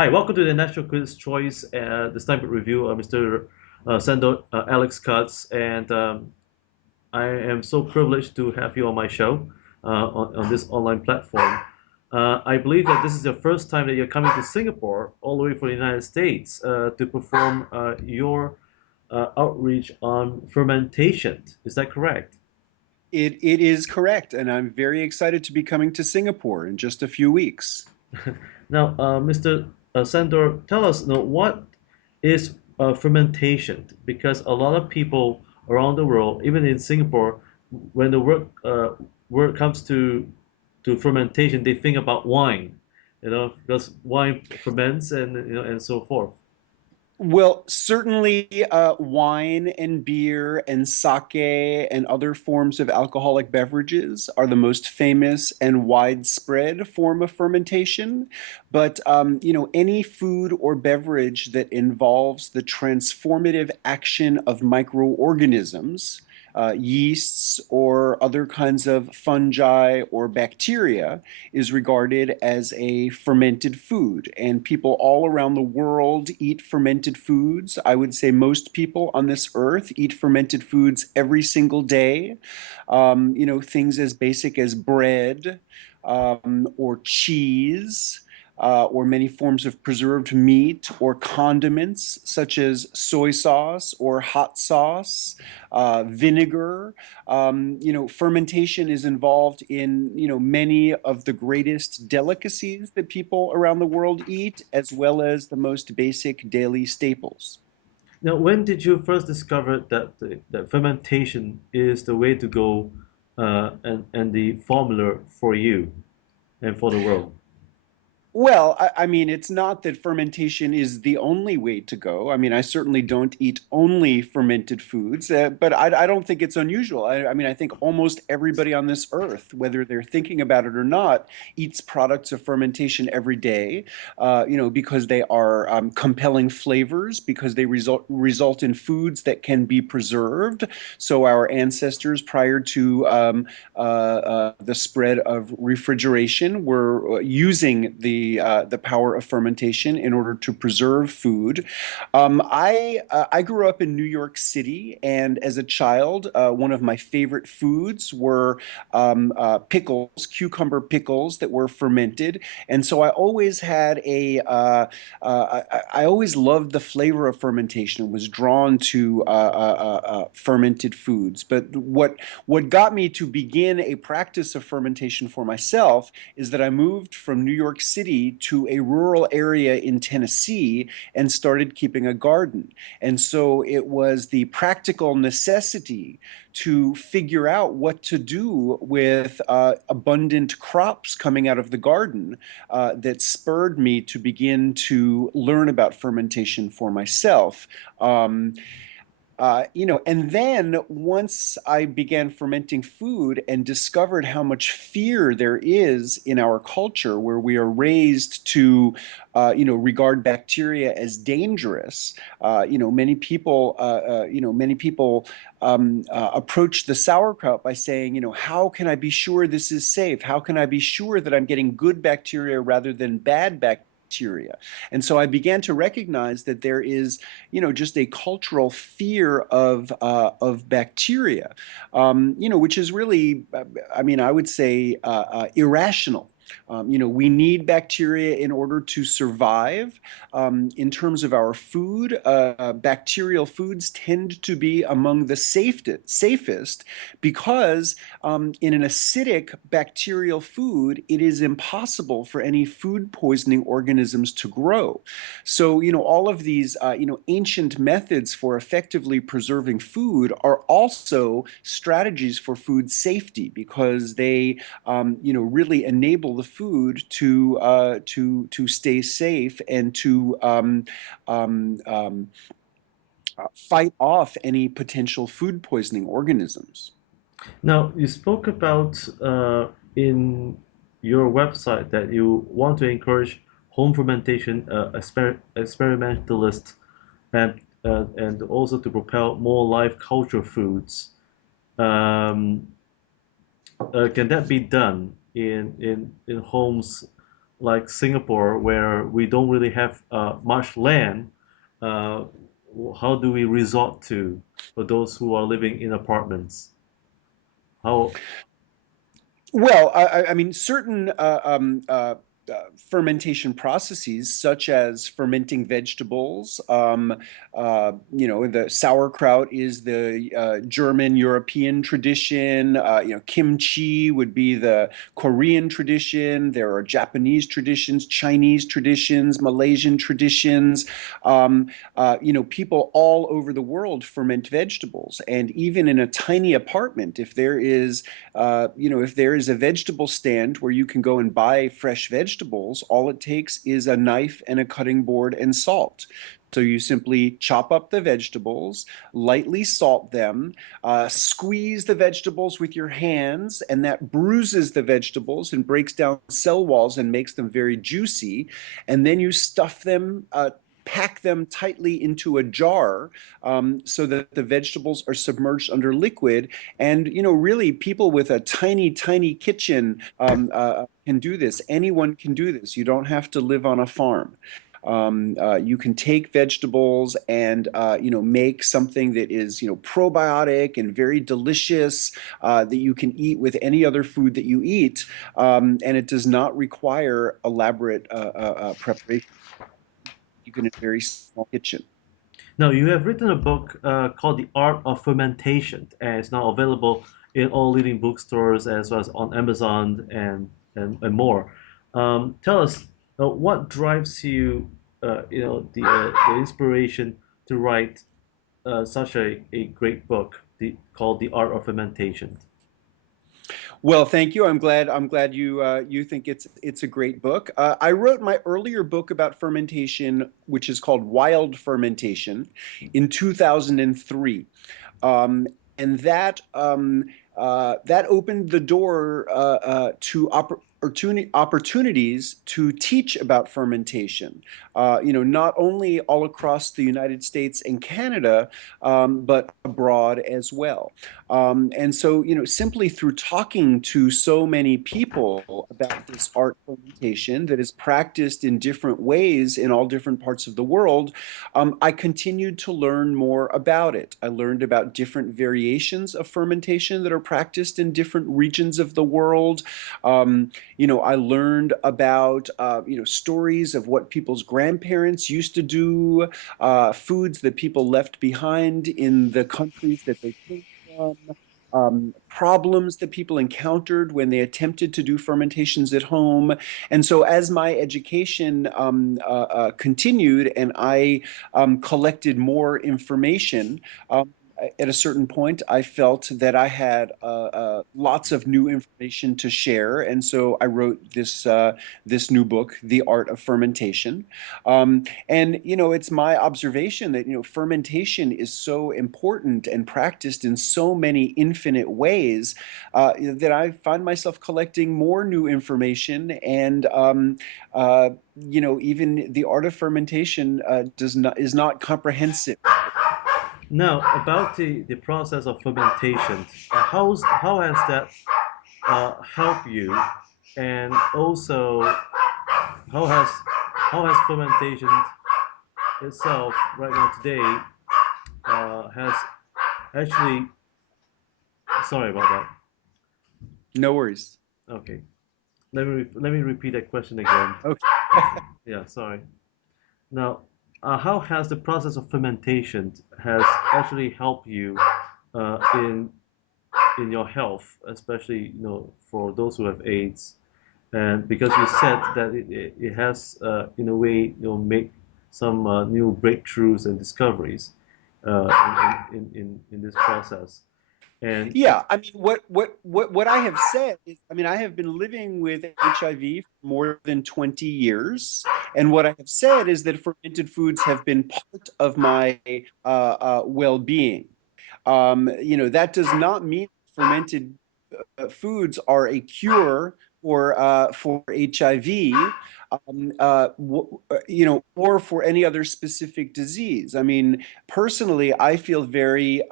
Hi, welcome to the National Quiz Choice, the Steinberg Review, Mr. Sandor Alex Katz, and I am so privileged to have you on my show on this online platform. I believe that this is the first time that you're coming to Singapore, all the way from the United States, to perform your outreach on fermentation. Is that correct? It is correct, and I'm very excited to be coming to Singapore in just a few weeks. Now, Mr. Sandor, tell us, what is fermentation? Because a lot of people around the world, even in Singapore, when the word comes to fermentation, they think about wine, because wine ferments and and so forth. Well, certainly wine and beer and sake and other forms of alcoholic beverages are the most famous and widespread form of fermentation. But any food or beverage that involves the transformative action of microorganisms, yeasts or other kinds of fungi or bacteria, is regarded as a fermented food. And people all around the world eat fermented foods. I would say most people on this earth eat fermented foods every single day. Things as basic as bread or cheese. Or many forms of preserved meat or condiments such as soy sauce or hot sauce, vinegar. Fermentation is involved in, many of the greatest delicacies that people around the world eat, as well as the most basic daily staples. Now, when did you first discover that that fermentation is the way to go, and the formula for you and for the world? Well, I mean, it's not that fermentation is the only way to go. I mean, I certainly don't eat only fermented foods, but I don't think it's unusual. I mean, I think almost everybody on this earth, whether they're thinking about it or not, eats products of fermentation every day, because they are compelling flavors, because they result in foods that can be preserved. So our ancestors, prior to the spread of refrigeration, were using the power of fermentation in order to preserve food. I grew up in New York City, and as a child, one of my favorite foods were pickles, cucumber pickles that were fermented, and so I always had I always loved the flavor of fermentation and was drawn to fermented foods. But what got me to begin a practice of fermentation for myself is that I moved from New York City to a rural area in Tennessee and started keeping a garden. And so it was the practical necessity to figure out what to do with abundant crops coming out of the garden that spurred me to begin to learn about fermentation for myself. Um, and then once I began fermenting food and discovered how much fear there is in our culture, where we are raised to, regard bacteria as dangerous. Many people approach the sauerkraut by saying, how can I be sure this is safe? How can I be sure that I'm getting good bacteria rather than bad bacteria? And so I began to recognize that there is, just a cultural fear of bacteria, which is really, I mean, I would say irrational. We need bacteria in order to survive. In terms of our food, bacterial foods tend to be among the safest because in an acidic bacterial food, it is impossible for any food poisoning organisms to grow. So, all of these, ancient methods for effectively preserving food are also strategies for food safety because they, really enable the food to stay safe and to um, um, fight off any potential food poisoning organisms. Now, you spoke about in your website that you want to encourage home fermentation, experimentalists, and also to propel more live culture foods. Um, can that be done in homes like Singapore, where we don't really have much land, uh, how do we resort to for those who are living in apartments? How Well, I mean, certain fermentation processes, such as fermenting vegetables. The sauerkraut is the German European tradition. Kimchi would be the Korean tradition. There are Japanese traditions, Chinese traditions, Malaysian traditions. People all over the world ferment vegetables, and even in a tiny apartment, if there is a vegetable stand where you can go and buy fresh vegetables, all it takes is a knife and a cutting board and salt. So you simply chop up the vegetables, lightly salt them, squeeze the vegetables with your hands, and that bruises the vegetables and breaks down cell walls and makes them very juicy. And then you stuff them, pack them tightly into a jar, so that the vegetables are submerged under liquid. And really, people with a tiny, tiny kitchen can do this. Anyone can do this. You don't have to live on a farm. You can take vegetables and make something that is probiotic and very delicious, that you can eat with any other food that you eat, and it does not require elaborate preparation, even in a very small kitchen. Now, you have written a book called The Art of Fermentation, and it's now available in all leading bookstores as well as on Amazon and more. Tell us what drives you, the inspiration to write such a great book called The Art of Fermentation. Well, thank you. I'm glad you think it's a great book. I wrote my earlier book about fermentation, which is called Wild Fermentation, in 2003. Um, and that opened the door to opportunities to teach about fermentation. Not only all across the United States and Canada, but abroad as well. And so, simply through talking to so many people about this art fermentation that is practiced in different ways in all different parts of the world, I continued to learn more about it. I learned about different variations of fermentation that are practiced in different regions of the world. I learned about stories of what people's grandparents used to do, foods that people left behind in the countries that they came from. Problems that people encountered when they attempted to do fermentations at home. And so, as my education continued and I collected more information, at a certain point, I felt that I had lots of new information to share, and so I wrote this new book, The Art of Fermentation. And it's my observation that fermentation is so important and practiced in so many infinite ways, that I find myself collecting more new information, and even the art of fermentation does not is not comprehensive. Now, about the process of fermentation, how has that helped you, and also how has how has fermentation itself right now today has actually, sorry about that. No worries. Okay, let me repeat that question again. Okay. Yeah, sorry. Now, how has the process of fermentation has actually helped you in your health, especially for those who have AIDS, and because you said that it has in a way make some new breakthroughs and discoveries in this process. And Yeah, I mean, what I have said is, I mean, I have been living with HIV for more than 20 years, and what I have said is that fermented foods have been part of my well-being. That does not mean fermented foods are a cure for HIV, or for any other specific disease. I mean, personally, I feel very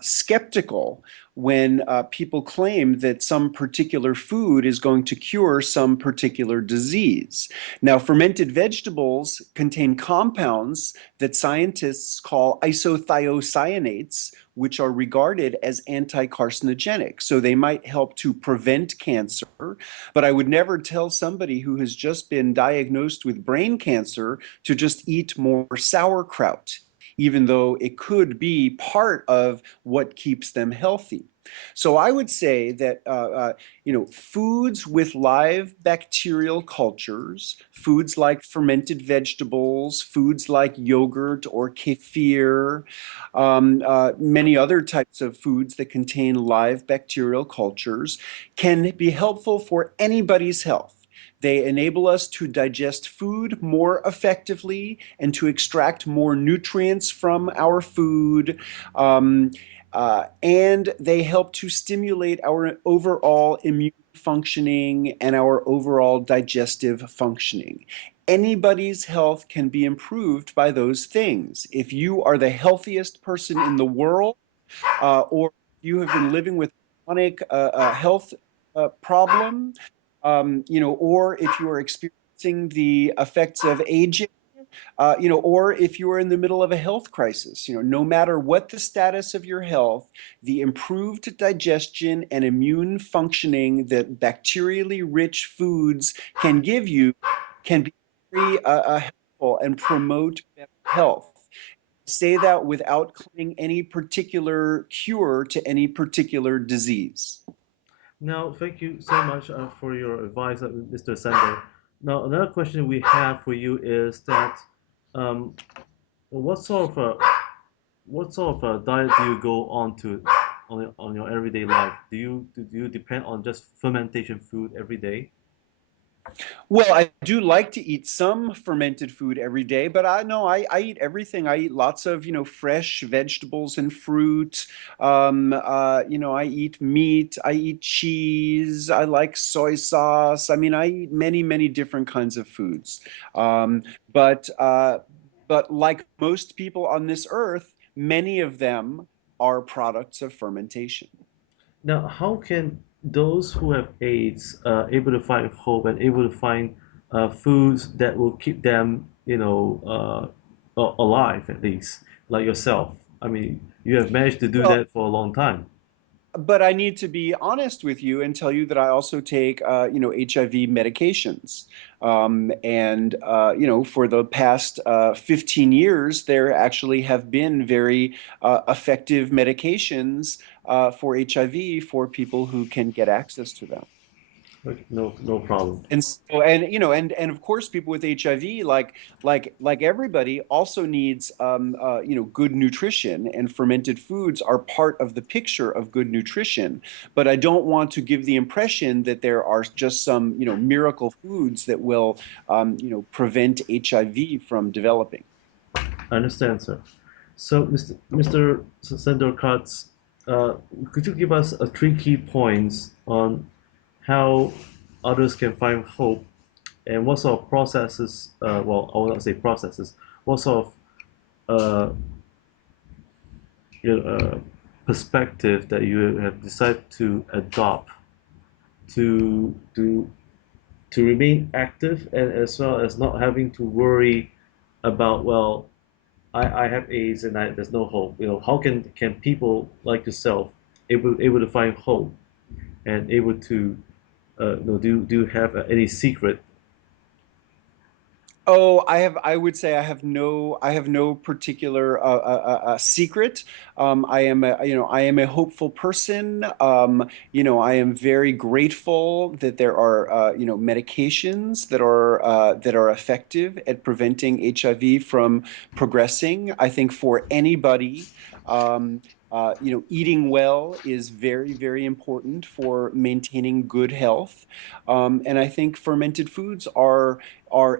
skeptical when people claim that some particular food is going to cure some particular disease. Now, fermented vegetables contain compounds that scientists call isothiocyanates, which are regarded as anti-carcinogenic. So they might help to prevent cancer, but I would never tell somebody who has just been diagnosed with brain cancer to just eat more sauerkraut, even though it could be part of what keeps them healthy. So I would say that foods with live bacterial cultures, foods like fermented vegetables, foods like yogurt or kefir, many other types of foods that contain live bacterial cultures can be helpful for anybody's health. They enable us to digest food more effectively and to extract more nutrients from our food. Um, and they help to stimulate our overall immune functioning and our overall digestive functioning. Anybody's health can be improved by those things. If you are the healthiest person in the world, or you have been living with chronic health problem, or if you are experiencing the effects of aging, or if you are in the middle of a health crisis, no matter what the status of your health, the improved digestion and immune functioning that bacterially rich foods can give you can be very helpful and promote better health. Say that without claiming any particular cure to any particular disease. Now, thank you so much for your advice, Mr. Sander. Now, another question we have for you is that um, what sort of diet do you go on to on your everyday life? Do you depend on just fermentation food every day? Well, I do like to eat some fermented food every day, but I know I eat everything. I eat lots of, fresh vegetables and fruit. I eat meat, I eat cheese, I like soy sauce. I mean, I eat many, many different kinds of foods. Um, but uh, but like most people on this earth, many of them are products of fermentation. Now, how can those who have AIDS able to find hope and able to find foods that will keep them, alive at least, like yourself? I mean, you have managed to do Well, that for a long time. but I need to be honest with you and tell you that I also take, HIV medications. For the past 15 years, there actually have been very effective medications for HIV for people who can get access to them. Okay, no, no problem. And of course, people with HIV, like everybody, also needs good nutrition, and fermented foods are part of the picture of good nutrition. But I don't want to give the impression that there are just some miracle foods that will prevent HIV from developing. I understand, sir. So, Mr. Sandor, uh, could you give us three key points on how others can find hope and what sort of processes, well, I will not say processes, what sort of uh, perspective that you have decided to adopt to to remain active and as well as not having to worry about, well, I have AIDS and there's no hope. How can people like yourself able to find hope and able to do you have any secret? Oh, I would say I have no particular secret. I am a hopeful person. I am very grateful that there are, medications that are effective at preventing HIV from progressing. I think for anybody, eating well is very, very important for maintaining good health. And I think fermented foods are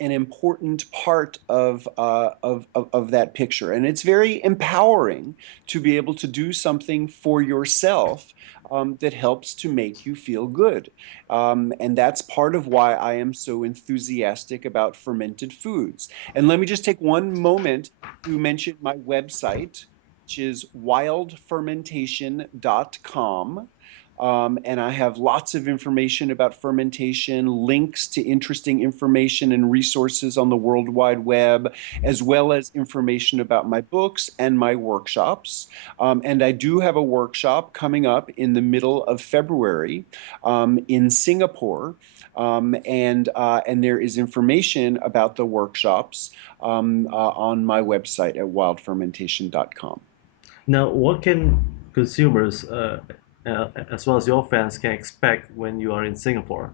an important part of that picture. And it's very empowering to be able to do something for yourself that helps to make you feel good. And that's part of why I am so enthusiastic about fermented foods. And let me just take one moment to mention my website. which is wildfermentation.com. And I have lots of information about fermentation, links to interesting information and resources on the World Wide Web, as well as information about my books and my workshops. And I do have a workshop coming up in the middle of February in Singapore. And there is information about the workshops on my website at wildfermentation.com. Now, what can consumers, as well as your fans, can expect when you are in Singapore?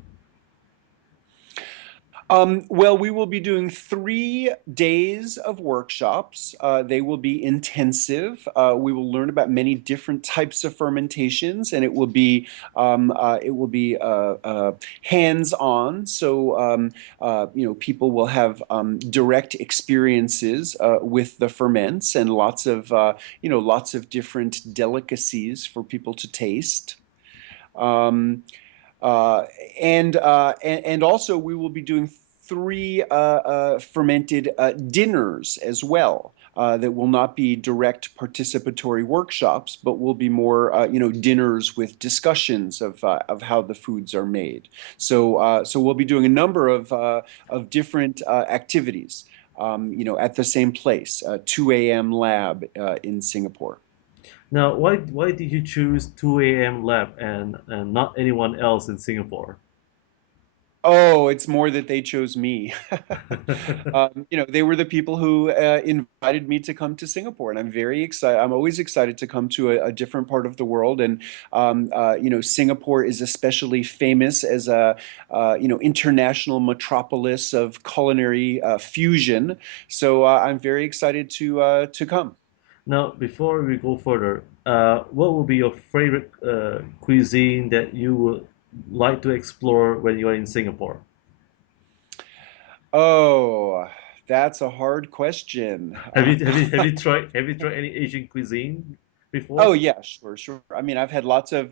Well, we will be doing 3 days of workshops. They will be intensive. We will learn about many different types of fermentations, and it will be hands-on. So people will have direct experiences with the ferments and lots of different delicacies for people to taste. Um, uh, and also we will be doing 3 fermented dinners as well. That will not be direct participatory workshops, but will be more, dinners with discussions of how the foods are made. So we'll be doing a number of different activities, at the same place, 2 a.m. lab in Singapore. Now, why did you choose 2 a.m. lab and not anyone else in Singapore? Oh, it's more that they chose me. They were the people who invited me to come to Singapore, and I'm very excited. I'm always excited to come to a different part of the world, and Singapore is especially famous as a international metropolis of culinary fusion. So I'm very excited to come. Now, before we go further, what would be your favorite cuisine that you would like to explore when you are in Singapore? Oh, that's a hard question. Have you tried any Asian cuisine Oh before? yeah, sure, sure. I mean, I've had lots of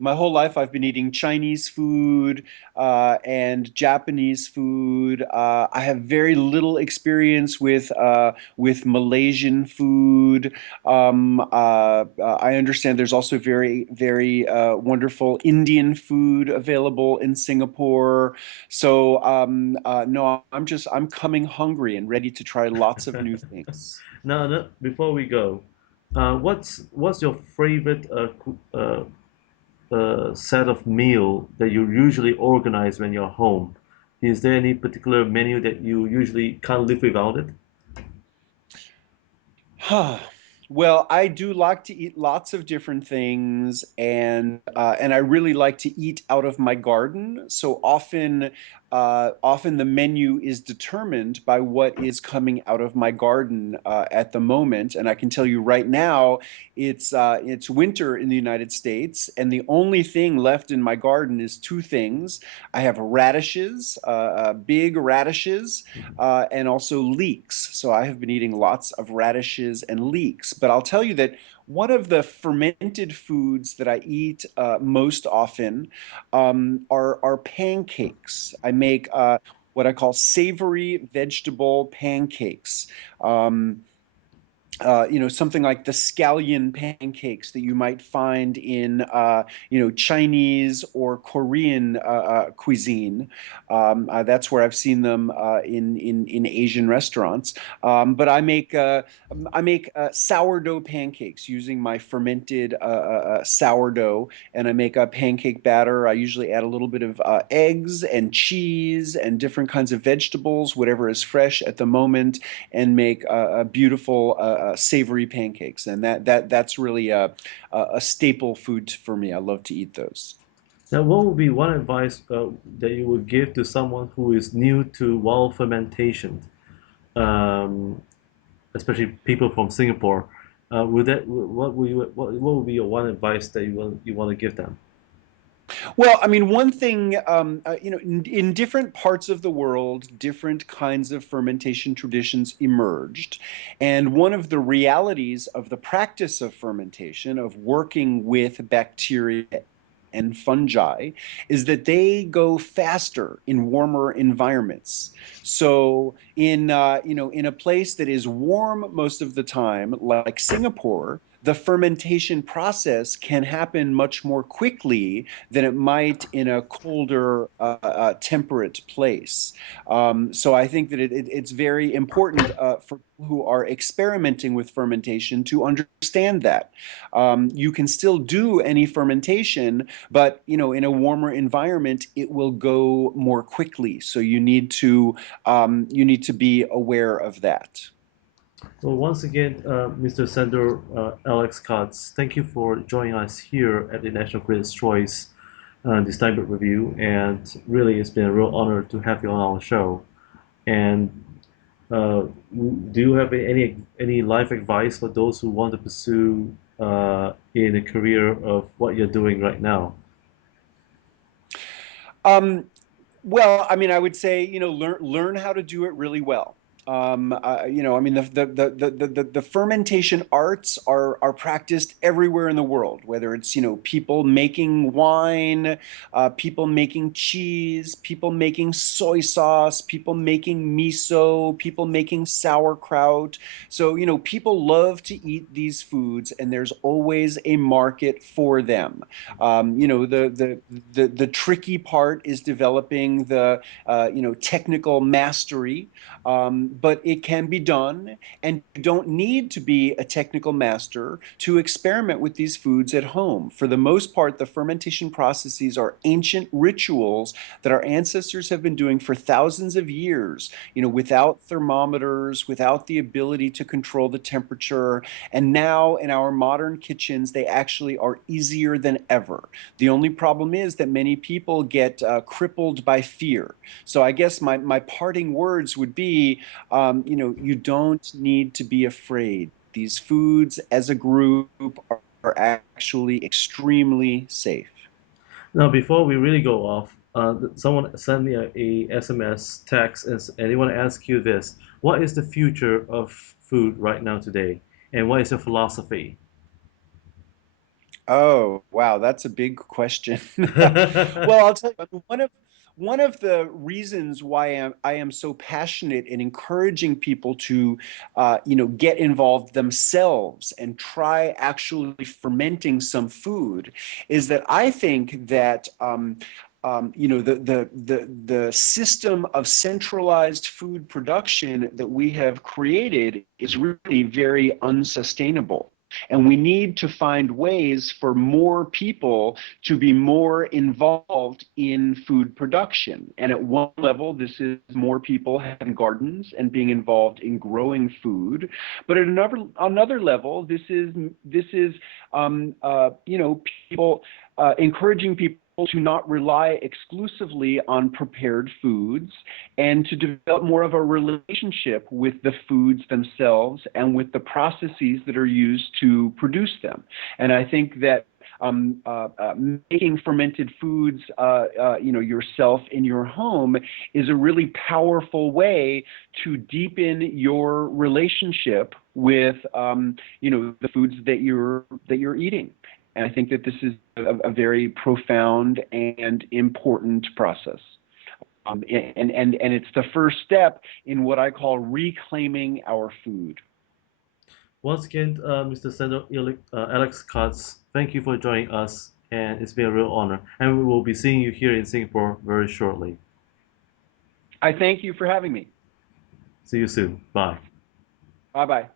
my whole life. I've been eating Chinese food and Japanese food. I have very little experience with Malaysian food. I understand there's also very, very wonderful Indian food available in Singapore. So no, I'm coming hungry and ready to try lots of new things. Now, no, before we go, what's your favorite set of meal that you usually organize when you're home? Is there any particular menu that you usually can't live without it? Well, I do like to eat lots of different things, and I really like to eat out of my garden. So often the menu is determined by what is coming out of my garden at the moment. And I can tell you right now, it's winter in the United States, and the only thing left in my garden is 2 things. I have radishes, big radishes, and also leeks. So I have been eating lots of radishes and leeks. But I'll tell you that one of the fermented foods that I eat most often are pancakes. I make what I call savory vegetable pancakes. Um, Something like the scallion pancakes that you might find in, Chinese or Korean cuisine. That's where I've seen them in Asian restaurants. But I make sourdough pancakes using my fermented sourdough, and I make a pancake batter. I usually add a little bit of eggs and cheese and different kinds of vegetables, whatever is fresh at the moment, and make a beautiful savory pancakes. And that's really a staple food for me. I love to eat those. Now, what would be one advice that you would give to someone who is new to wild fermentation, um, especially people from Singapore? What would be your one advice that you want to give them? Well, I mean, one thing, in different parts of the world, different kinds of fermentation traditions emerged. And one of the realities of the practice of fermentation, of working with bacteria and fungi is that they go faster in warmer environments. So in a place that is warm most of the time, like Singapore, the fermentation process can happen much more quickly than it might in a colder, temperate place. So I think that it's very important for people who are experimenting with fermentation to understand that. You can still do any fermentation, but in a warmer environment, it will go more quickly. So you need to be aware of that. Well, once again, Mr. Sandor Alex Katz, thank you for joining us here at the National Critics' Choice Distinguished Review. And really, it's been a real honor to have you on our show. And uh, do you have any life advice for those who want to pursue in a career of what you're doing right now? Um, Well, I mean, I would say, learn how to do it really well. I mean, the fermentation arts are practiced everywhere in the world, whether it's, people making wine, people making cheese, people making soy sauce, people making miso, people making sauerkraut. So, people love to eat these foods, and there's always a market for them. The tricky part is developing the technical mastery, but it can be done, and you don't need to be a technical master to experiment with these foods at home. For the most part, the fermentation processes are ancient rituals that our ancestors have been doing for thousands of years, without thermometers, without the ability to control the temperature. And now in our modern kitchens, they actually are easier than ever. The only problem is that many people get crippled by fear. So I guess my parting words would be, you don't need to be afraid. These foods as a group are actually extremely safe. Now, before we really go off, someone sent me a SMS text, and they want to ask you this: what is the future of food right now today, and what is your philosophy? Oh, wow, that's a big question. Well, I'll tell you, I mean, one of the reasons why I am so passionate in encouraging people to, get involved themselves and try actually fermenting some food is that I think that. The system of centralized food production that we have created is really very unsustainable. And we need to find ways for more people to be more involved in food production. And at one level, this is more people having gardens and being involved in growing food. But at another level, this is people encouraging people to not rely exclusively on prepared foods and to develop more of a relationship with the foods themselves and with the processes that are used to produce them. And I think that making fermented foods, yourself in your home is a really powerful way to deepen your relationship with, the foods that you're eating. And I think that this is a very profound and important process. And it's the first step in what I call reclaiming our food. Once again, Mr. Sandor Alex Katz, thank you for joining us, and it's been a real honor. And we will be seeing you here in Singapore very shortly. I thank you for having me. See you soon. Bye. Bye bye.